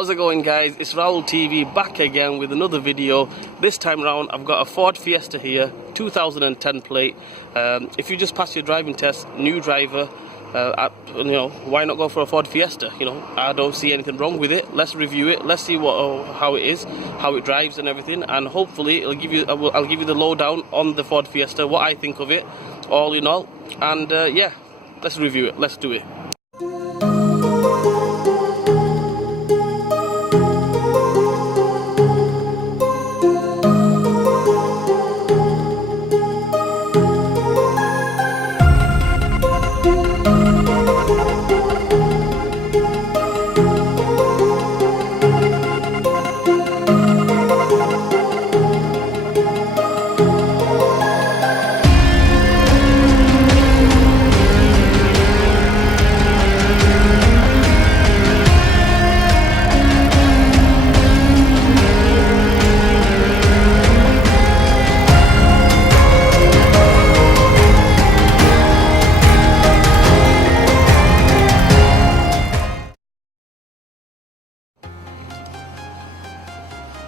How's it going, guys? It's Raul TV back again with another video. This time round I've got a Ford Fiesta here, 2010 plate. If you just passed your driving test, new driver, why not go for a Ford Fiesta? I don't see anything wrong with it. Let's review it. Let's see how it is, how it drives and everything, and hopefully I'll give you the lowdown on the Ford Fiesta, what I think of it, all in all. And yeah, let's review it. Let's do it.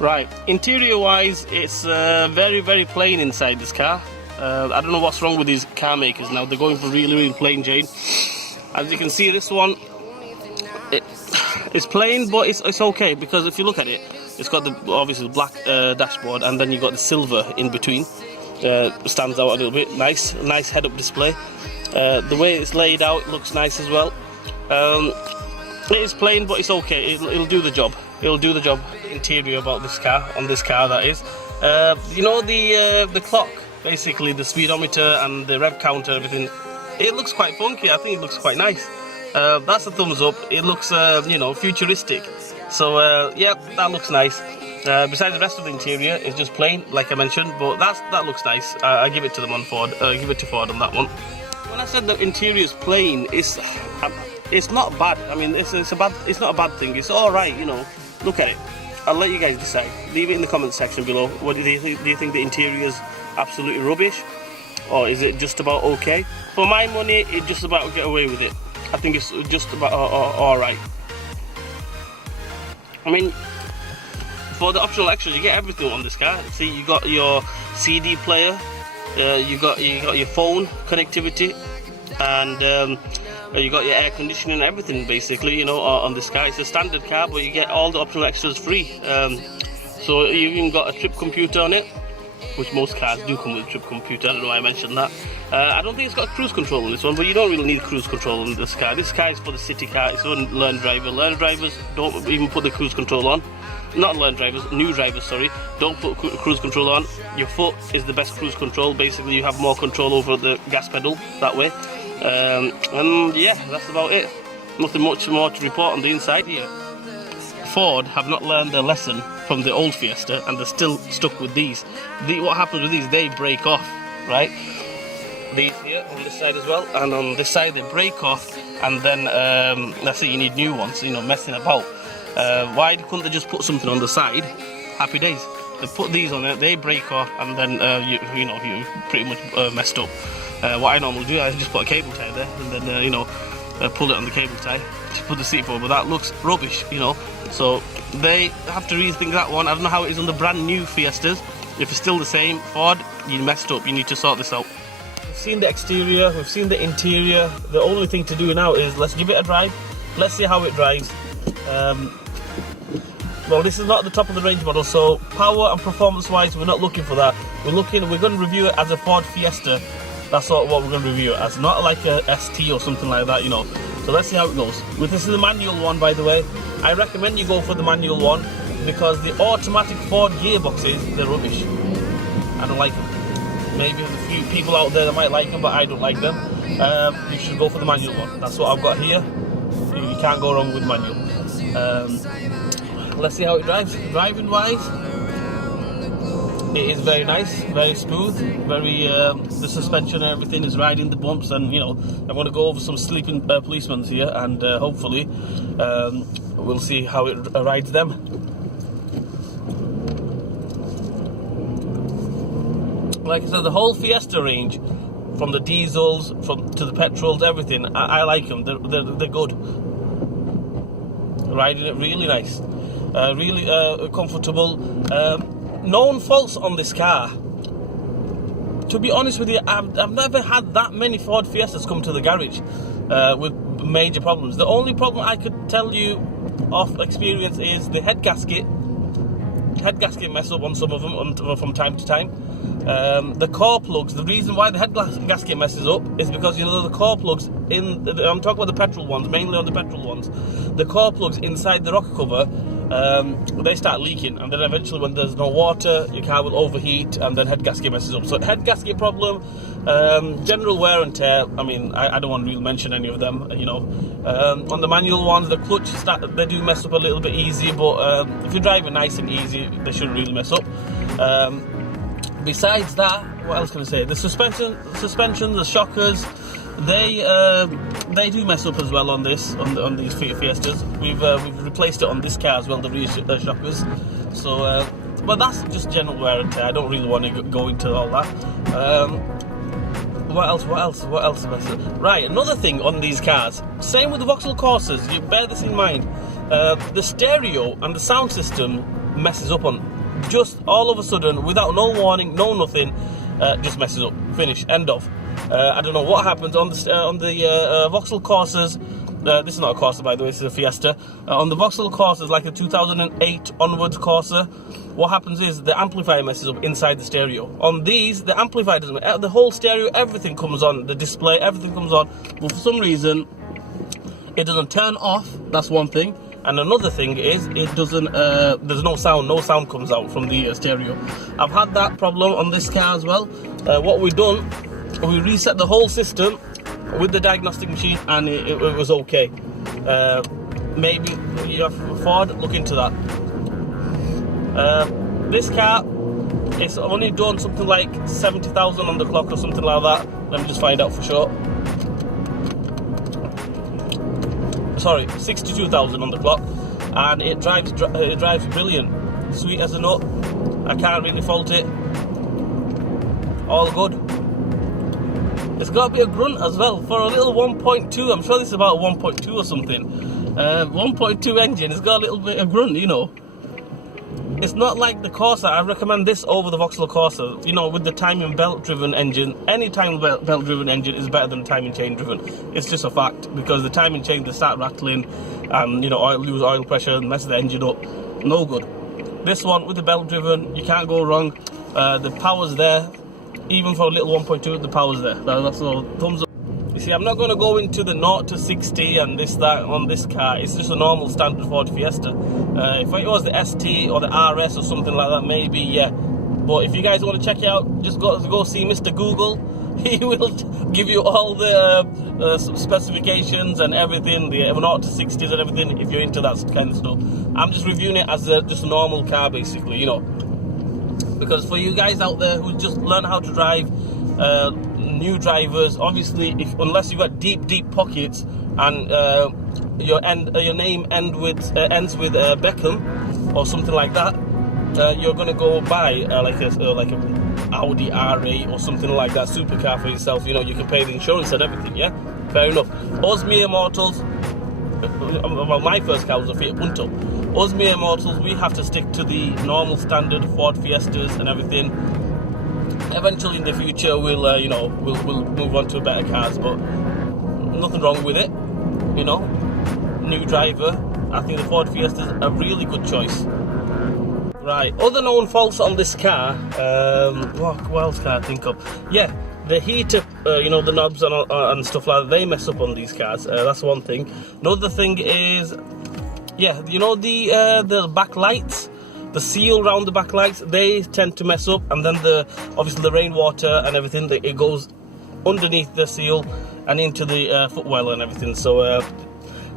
Right, interior wise, it's very plain inside this car. I don't know what's wrong with these car makers now. They're going for really plain Jane. As you can see, this one, it's plain, but it's okay, because if you look at it, it's got obviously the black dashboard, and then you got the silver in between. Stands out a little bit. Nice head-up display. The way it's laid out looks nice as well. It is plain, but it's okay. It'll do the job. It'll do the job. Interior about this car, on this car, that is. The clock, basically the speedometer and the rev counter, everything. It looks quite funky. I think it looks quite nice. That's a thumbs up. It looks futuristic. So yeah, that looks nice. Besides the rest of the interior, it's just plain, like I mentioned. But that looks nice. I give it to them on Ford. Give it to Ford on that one. When I said the interior is plain, it's not bad. I mean, it's not a bad thing. It's all right, Look at it. I'll let you guys decide. Leave it in the comment section below. What do you think? Do you think the interior is absolutely rubbish, or is it just about okay? For my money, it just about get away with it. I think it's just about all right. I mean, for the optional extras, you get everything on this car. See, you got your CD player, you got your phone connectivity, and you got your air conditioning and everything, basically, on this car. It's a standard car, but you get all the optional extras free. So you even got a trip computer on it, which most cars do come with a trip computer. I don't know why I mentioned that. I don't think it's got cruise control on this one, but you don't really need cruise control on this car. This car is for the city car. It's for learn driver. Learn drivers don't even put the cruise control on. Not learn drivers, new drivers, sorry. Don't put cruise control on. Your foot is the best cruise control. Basically, you have more control over the gas pedal that way. And yeah, that's about it. Nothing much more to report on the inside here. Ford have not learned their lesson from the old Fiesta, and they're still stuck with these. What happens with these, they break off, right? These here on this side as well, and on this side they break off, and then let's say you need new ones, messing about. Why couldn't they just put something on the side? Happy days. They put these on it, they break off, and then you pretty much messed up. What I normally do, I just put a cable tie there, and then pull it on the cable tie to put the seat forward. But that looks rubbish, So they have to rethink that one. I don't know how it is on the brand new Fiestas. If it's still the same, Ford, you messed up. You need to sort this out. We've seen the exterior, we've seen the interior. The only thing to do now is let's give it a drive. Let's see how it drives. Well, this is not the top of the range model, so power and performance wise, we're not looking for that. We're going to review it as a Ford Fiesta. That's what we're going to review it as, not like a ST or something like that, So let's see how it goes. This is the manual one, by the way. I recommend you go for the manual one, because the automatic Ford gearboxes, they're rubbish. I don't like them. Maybe there's a few people out there that might like them, but I don't like them. You should go for the manual one. That's what I've got here. You can't go wrong with manual. Let's see how it drives. Driving wise, it is very nice, very smooth, very the suspension and everything is riding the bumps, and I'm going to go over some sleeping policemen here, and hopefully we'll see how it rides them. Like I said, the whole Fiesta range, from the diesels to the petrols, everything, I like them. They're good. Riding it really nice. really comfortable. Known faults on this car. To be honest with you, I've never had that many Ford Fiestas come to the garage with major problems. The only problem I could tell you of experience is the head gasket. Head gasket mess up on some of them from time to time. The core plugs, the reason why the head gasket messes up is because, you know, the core plugs I'm talking about the petrol ones, mainly on the petrol ones, the core plugs inside the rocker cover, they start leaking, and then eventually when there's no water, your car will overheat, and then head gasket messes up. So head gasket problem, general wear and tear, I mean, I don't want to really mention any of them, you know. On the manual ones, the clutch, they do mess up a little bit easy, but if you're driving nice and easy, they shouldn't really mess up. Besides that, what else can I say? The suspension, the shockers, they do mess up as well on this, on these Fiestas. We've replaced it on this car as well, the rear shockers. So, but that's just general wear and tear. I don't really want to go into all that. What else? Right, another thing on these cars. Same with the Vauxhall Corsas. You bear this in mind. The stereo and the sound system messes up on. Just all of a sudden, without no warning, no nothing, just messes up. Finish. End of. I don't know what happens on the Vauxhall Corsas. This is not a Corsa, by the way. This is a Fiesta. On the Vauxhall Corsas, like a 2008 onwards Corsa, what happens is the amplifier messes up inside the stereo. On these, the amplifier doesn't. The whole stereo, everything comes on. The display, everything comes on. But for some reason, it doesn't turn off. That's one thing. And another thing is, it doesn't, there's no sound comes out from the stereo. I've had that problem on this car as well. What we've done, we reset the whole system with the diagnostic machine, and it was okay. Maybe you have Ford, look into that. This car, it's only done something like 70,000 on the clock or something like that. Let me just find out for sure. Sorry, 62,000 on the clock, and it drives brilliant, sweet as a nut. I can't really fault it. All good. It's got a bit of grunt as well for a little 1.2. I'm sure this is about 1.2 or something. 1.2 engine. It's got a little bit of grunt, you know. It's not like the Corsa. I recommend this over the Vauxhall Corsa. You know, with the timing belt driven engine, any timing belt driven engine is better than timing chain driven. It's just a fact, because the timing chain, they start rattling, and you know, lose oil pressure and mess the engine up. No good. This one with the belt driven, you can't go wrong. The power's there. Even for a little 1.2, the power's there. That's all. Thumbs up. You see, I'm not going to go into the 0 to 60 and this, that on this car. It's just a normal standard Ford Fiesta. If it was the ST or the RS or something like that, maybe, yeah. But if you guys want to check it out, just go see Mr. Google. He will give you all the specifications and everything, the 0 to 60s and everything, if you're into that kind of stuff. I'm just reviewing it as just a normal car, basically, you know. Because for you guys out there who just learn how to drive, new drivers, obviously, unless you've got deep pockets and your name ends with Beckham or something like that, you're gonna go buy like a Audi R8 or something like that, supercar for yourself. You know, you can pay the insurance and everything. Yeah, fair enough. Us mere mortals. Well, my first car was a Fiat Punto. Us mere mortals, we have to stick to the normal standard Ford Fiestas and everything. Eventually, in the future, we'll we'll move on to better cars, but nothing wrong with it. You know, new driver. I think the Ford Fiesta is a really good choice. Right, other known faults on this car. What else can I think of? Yeah, the heater, the knobs and stuff like that, they mess up on these cars. That's one thing. Another thing is, yeah, you know, the back lights, the seal around the back lights, they tend to mess up, and then obviously the rainwater and everything, it goes underneath the seal and into the footwell and everything. So,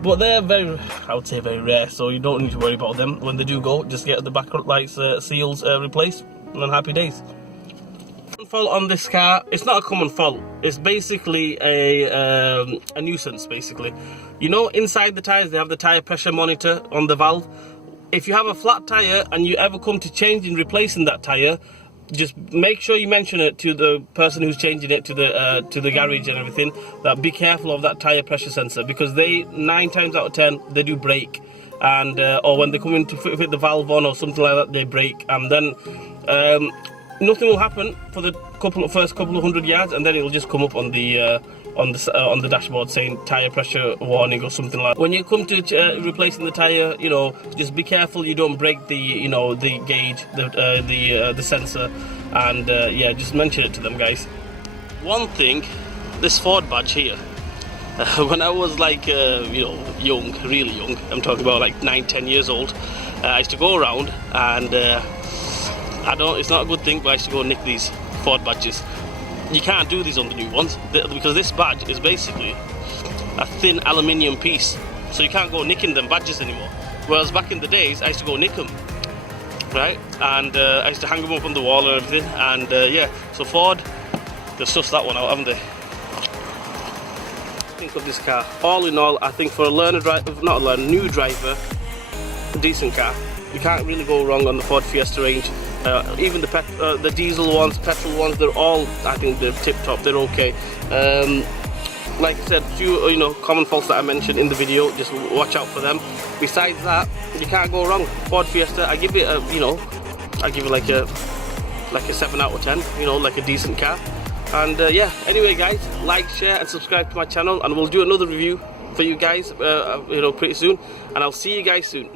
but they're I would say very rare, so you don't need to worry about them. When they do go, just get the back lights seals replaced, and then happy days. Fault on this car, it's not a common fault, it's basically a nuisance. Basically, you know, inside the tires they have the tire pressure monitor on the valve. If you have a flat tire and you ever come to changing, replacing that tire, just make sure you mention it to the person who's changing it to the garage and everything, that be careful of that tire pressure sensor, because 9 times out of 10 they do break. and or when they come in to fit the valve on or something like that, they break, and then nothing will happen for the first couple of 100 yards, and then it'll just come up on the dashboard saying tire pressure warning or something like that. When you come to replacing the tire, you know, just be careful you don't break the, you know, the gauge, the sensor, and yeah, just mention it to them, guys. One thing, this Ford badge here, when I was like you know, young, really young, I'm talking about like 9-10 years old, I used to go around and it's not a good thing, but I used to go nick these Ford badges. You can't do these on the new ones because this badge is basically a thin aluminium piece, so you can't go nicking them badges anymore. Whereas back in the days, I used to go nick them, right? And I used to hang them up on the wall and everything. And yeah, so Ford, they've sussed that one out, haven't they? Think of this car. All in all, I think for a new driver, a decent car. You can't really go wrong on the Ford Fiesta range. Even the diesel ones, petrol ones, they're all, I think they're tip top, they're okay. Like I said, a few, you know, common faults that I mentioned in the video, just watch out for them. Besides that, you can't go wrong. Ford Fiesta, I give it a, you know, I give it like a 7 out of 10, you know, like a decent car. And yeah, anyway guys, like, share and subscribe to my channel, and we'll do another review for you guys, you know, pretty soon, and I'll see you guys soon.